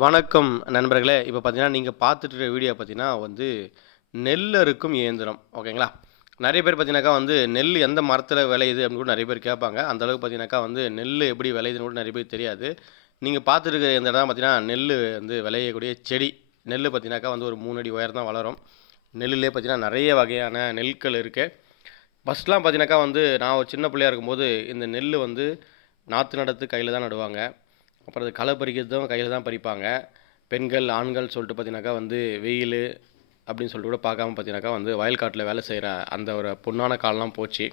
வணக்கம் நண்பர்களே. இப்போ பார்த்தீங்கன்னா நீங்கள் பார்த்துட்டு வீடியோ பார்த்தீங்கன்னா வந்து நெல் அறுக்கும் இயந்திரம். ஓகேங்களா? நிறைய பேர் பார்த்தீங்கன்னாக்கா வந்து நெல் எந்த மரத்தில் விளையுது அப்படின்னு கூட நிறைய பேர் கேட்பாங்க. அந்த அளவுக்கு பார்த்தீங்கன்னாக்கா வந்து நெல் எப்படி விளையுதுன்னு கூட நிறைய பேர் தெரியாது. நீங்கள் பார்த்துருக்க இந்த இடம் பார்த்தீங்கன்னா நெல் வந்து விளையக்கூடிய செடி. நெல் பார்த்தீங்கன்னாக்கா வந்து ஒரு மூணு அடி உயரம் தான் வளரும். நெல்லுலேயே பார்த்தீங்கன்னா நிறைய வகையான நெல்கள் இருக்குது ஃபஸ்ட்லாம் பார்த்தீங்கன்னாக்கா வந்து நான் ஒரு சின்ன பிள்ளையா இருக்கும்போது இந்த நெல் வந்து நாற்று நடத்து கையில் தான் நடுவாங்க. அப்புறம் அது களை பறிக்கிறதும் கையில் தான் பறிப்பாங்க. பெண்கள் ஆண்கள் சொல்லிட்டு பார்த்தீங்கன்னாக்கா வந்து வெயில் அப்படின்னு சொல்லிட்டு கூட பார்க்காம பார்த்தீங்கன்னாக்கா வந்து வயல்காட்டில் வேலை செய்கிற அந்த ஒரு பொண்ணான காலெலாம் போச்சு.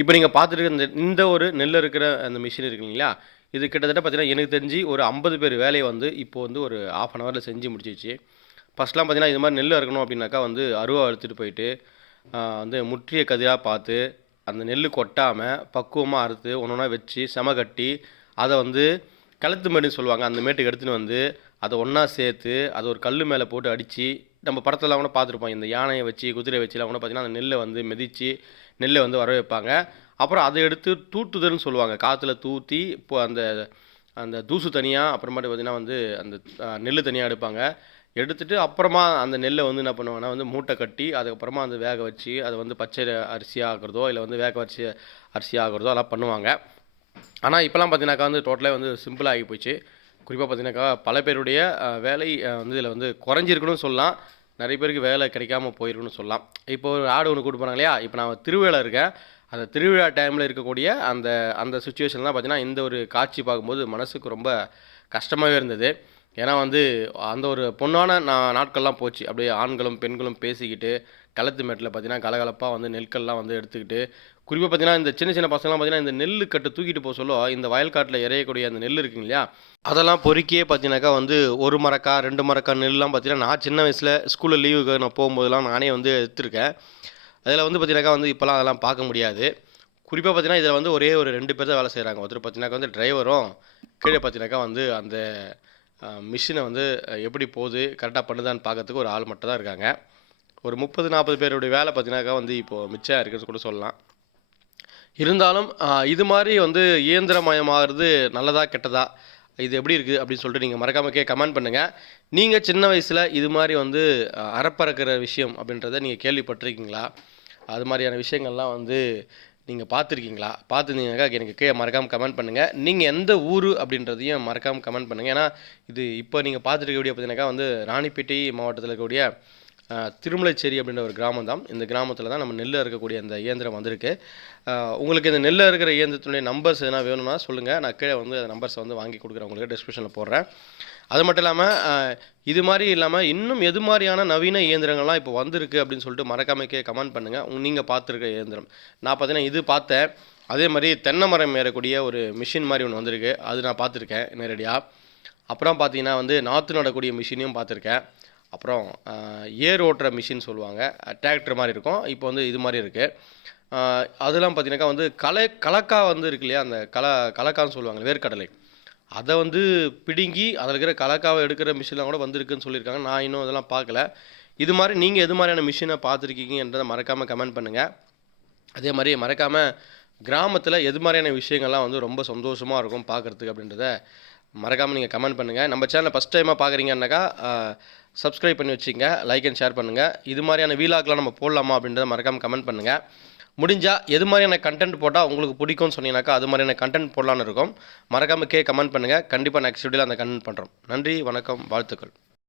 இப்போ நீங்கள் பார்த்துட்டு இந்த இந்த ஒரு நெல் இருக்கிற அந்த மிஷின் இருக்கு இல்லைங்களா? இது கிட்டத்தட்ட பார்த்தீங்கன்னா எனக்கு தெரிஞ்சு ஒரு ஐம்பது பேர் வேலையை வந்து இப்போ வந்து ஒரு ஆஃப் அன் ஹவரில் செஞ்சு முடிச்சிச்சு ஃபஸ்ட்லாம் பார்த்தீங்கன்னா இது மாதிரி நெல் அறுக்கணும் அப்படின்னாக்கா வந்து அருவா அறுத்துட்டு போயிட்டு வந்து முற்றிய கதிராக பார்த்து அந்த நெல் கொட்டாமல் பக்குவமாக அறுத்து ஒன்று ஒன்றா வச்சு செம கட்டி அதை வந்து களத்து மேடுன்னு சொல்லுவாங்க அந்த மேட்டுக்கு எடுத்துன்னு வந்து அதை ஒன்றா சேர்த்து அதை ஒரு கல் மேலே போட்டு அடித்து நம்ம படத்துலலாம் கூட பார்த்துருப்போம். இந்த யானையை வச்சு குதிரை வச்சுலாம் கூட பார்த்திங்கன்னா அந்த நெல்லை வந்து மிதித்து நெல்லை வந்து வர வைப்பாங்க அப்புறம் அதை எடுத்து தூட்டுதல்னு சொல்லுவாங்க. காற்றுல தூத்தி இப்போ அந்த அந்த தூசு தனியாக அப்புறமேட்டு பார்த்தீங்கன்னா வந்து அந்த நெல் தனியாக எடுப்பாங்க. எடுத்துட்டு அப்புறமா அந்த நெல்லை வந்து என்ன பண்ணுவாங்கன்னா வந்து மூட்டை கட்டி அதுக்கப்புறமா அந்த வேக வச்சு அதை வந்து பச்சை அரிசி ஆகிறதோ இல்லை வந்து வேக வச்சு அரிசி ஆகுறதோ அதெல்லாம் பண்ணுவாங்க. ஆனால் இப்போலாம் பார்த்தீங்கன்னாக்கா வந்து டோட்டலாக வந்து சிம்பிளாக ஆகி போச்சு. குறிப்பாக பார்த்தீங்கன்னாக்கா பல பேருடைய வேலை வந்து இதில் வந்து குறைஞ்சிருக்குன்னு சொல்லலாம். நிறைய பேருக்கு வேலை கிடைக்காம போயிருக்குன்னு சொல்லலாம். இப்போ ஒரு ஆடு ஒன்று கூட்டு போனாங்க இல்லையா? இப்போ நான் திருவிழா இருக்கேன். அந்த திருவிழா டைமில் இருக்கக்கூடிய அந்த அந்த சுச்சுவேஷன்லாம் பார்த்தீங்கன்னா இந்த ஒரு காட்சி பார்க்கும்போது மனசுக்கு ரொம்ப கஷ்டமாகவே இருந்தது. ஏன்னா வந்து அந்த ஒரு பொண்ணான நா நாட்கள்லாம் போச்சு. அப்படியே ஆண்களும் பெண்களும் பேசிக்கிட்டு களத்து மேட்டில் பார்த்தீங்கன்னா கலகலப்பாக வந்து நெற்கள்லாம் வந்து எடுத்துக்கிட்டு குறிப்பாக பார்த்தீங்கன்னா இந்த சின்ன சின்ன பசங்களாம் பார்த்தீங்கன்னா இந்த நெல் கட்டு தூக்கிட்டு போக சொல்ல இந்த வயல்காட்டில் இறையக்கூடிய அந்த நெல் இருக்குங்க இல்லையா? அதெல்லாம் பொறுக்கியே பார்த்தீங்கன்னாக்கா வந்து ஒரு மரக்கா ரெண்டு மரக்கா நெல்லாம் பார்த்தீங்கன்னா நான் சின்ன வயசில் ஸ்கூலில் லீவுக்கு நான் போகும்போதெல்லாம் நானே வந்து எடுத்திருக்கேன். அதில் வந்து பார்த்தீங்கன்னாக்கா வந்து இப்போலாம் அதெல்லாம் பார்க்க முடியாது. குறிப்பாக பார்த்தீங்கன்னா இதில் வந்து ஒரே ஒரு ரெண்டு பேர் தான் வேலை செய்கிறாங்க ஒருத்தர் பார்த்தீங்கன்னாக்கா வந்து டிரைவரும் கீழே பார்த்தீங்கன்னாக்கா வந்து அந்த மிஷினை வந்து எப்படி போகுது கரெக்டாக பண்ணுதான்னு பார்க்கறதுக்கு ஒரு ஆள் மட்டும் தான் இருக்காங்க. ஒரு முப்பது நாற்பது பேருடைய வேலை பார்த்தீங்கன்னாக்கா வந்து இப்போது மிச்சம் இருக்குன்னு கூட சொல்லலாம். இருந்தாலும் இது மாதிரி வந்து இயந்திரமயமாகிறது நல்லதா கெட்டதா? இது எப்படி இருக்குது அப்படின்னு சொல்லிட்டு நீங்கள் மறக்காமல் கே கமெண்ட் பண்ணுங்கள் நீங்கள் சின்ன வயசில் இது மாதிரி வந்து அறப்பறக்கிற விஷயம் அப்படின்றத நீங்கள் கேள்விப்பட்டிருக்கீங்களா? அது மாதிரியான விஷயங்கள்லாம் வந்து நீங்கள் பார்த்துருக்கீங்களா? பார்த்துருந்தீங்கன்னாக்கா எனக்கு கே மறக்காமல் கமெண்ட் பண்ணுங்கள் நீங்கள் எந்த ஊர் அப்படின்றதையும் மறக்காமல் கமெண்ட் பண்ணுங்கள் ஏன்னா இது இப்போ நீங்கள் பார்த்துருக்க வீடியோ பார்த்தீங்கன்னாக்கா வந்து ராணிப்பேட்டை மாவட்டத்தில் இருக்கக்கூடிய திருமலைச்சேரி அப்படின்ற ஒரு கிராமம் தான் இந்த கிராமத்தில் தான் நம்ம நெல்லில் இருக்கக்கூடிய அந்த இயந்திரம் வந்திருக்கு. உங்களுக்கு இந்த நெல்லில் இருக்கிற இயந்திரத்துடைய நம்பர்ஸ் எதனா வேணும்னா சொல்லுங்கள் நான் கீழே வந்து அந்த நம்பர்ஸை வந்து வாங்கி கொடுக்குறேன். உங்களுக்கு டிஸ்கிரிப்ஷனில் போடுறேன். அது மட்டும் இல்லாமல் இது மாதிரி இல்லாமல் இன்னும் எது மாதிரியான நவீன இயந்திரங்கள்லாம் இப்போ வந்திருக்கு அப்படின்னு சொல்லிட்டு மறக்காமக்கே கமெண்ட் பண்ணுங்கள் நீங்கள் பார்த்துருக்க இயந்திரம். நான் பார்த்தீங்கன்னா இது பார்த்தேன். அதே மாதிரி தென்னை மரம் ஏறக்கூடிய ஒரு மிஷின் மாதிரி ஒன்று வந்திருக்கு. அது நான் பார்த்துருக்கேன் நேரடியாக அப்புறம் பார்த்தீங்கன்னா வந்து நாற்று நடக்கூடிய மிஷினையும் பார்த்துருக்கேன். அப்புறம் ஏர் ஓட்டுற மிஷின் சொல்லுவாங்க. டிராக்டர் மாதிரி இருக்கும். இப்போ வந்து இது மாதிரி இருக்குது அதெல்லாம் பார்த்தீங்கன்னாக்கா வந்து கலை கலக்கா வந்து இருக்கு இல்லையா? அந்த கல கலக்கான்னு சொல்லுவாங்க வேர்க்கடலை. அதை வந்து பிடுங்கி அதில் இருக்கிற கலக்காவை எடுக்கிற மிஷின்லாம் கூட வந்திருக்குன்னு சொல்லியிருக்காங்க. நான் இன்னும் அதெல்லாம் பார்க்கல. இது மாதிரி நீங்கள் எது மாதிரியான மிஷினை பார்த்துருக்கீங்கன்றதை மறக்காமல் கமெண்ட் பண்ணுங்கள் அதே மாதிரி மறக்காமல் கிராமத்தில் எது மாதிரியான விஷயங்கள்லாம் வந்து ரொம்ப சந்தோஷமாக இருக்கும் பார்க்குறதுக்கு அப்படின்றத மறக்காமல் நீங்கள் கமெண்ட் பண்ணுங்கள் நம்ம சேனலை ஃபஸ்ட் டைமாக பார்க்குறீங்கன்னாக்கா சப்ஸ்கிரைப் பண்ணி வச்சுங்க லைக் அண்ட் ஷேர் பண்ணுங்கள் இது மாதிரியான வீலாக்லாம் நம்ம போடலாமா அப்படின்றத மறக்காமல் கமெண்ட் பண்ணுங்கள் முடிஞ்சால் எது மாதிரியான கண்டென்ட் போட்டால் உங்களுக்கு பிடிக்கும்னு சொன்னீங்கன்னாக்கா அது மாதிரியான கண்டென்ட் போடலான்னு இருக்கும். மறக்காமல் கே கமெண்ட் பண்ணுங்கள் கண்டிப்பாக நெக்ஸ்ட் வீடியோவில் அந்த கண்டென்ட் பண்ணுறோம் நன்றி வணக்கம் வாழ்த்துக்கள்.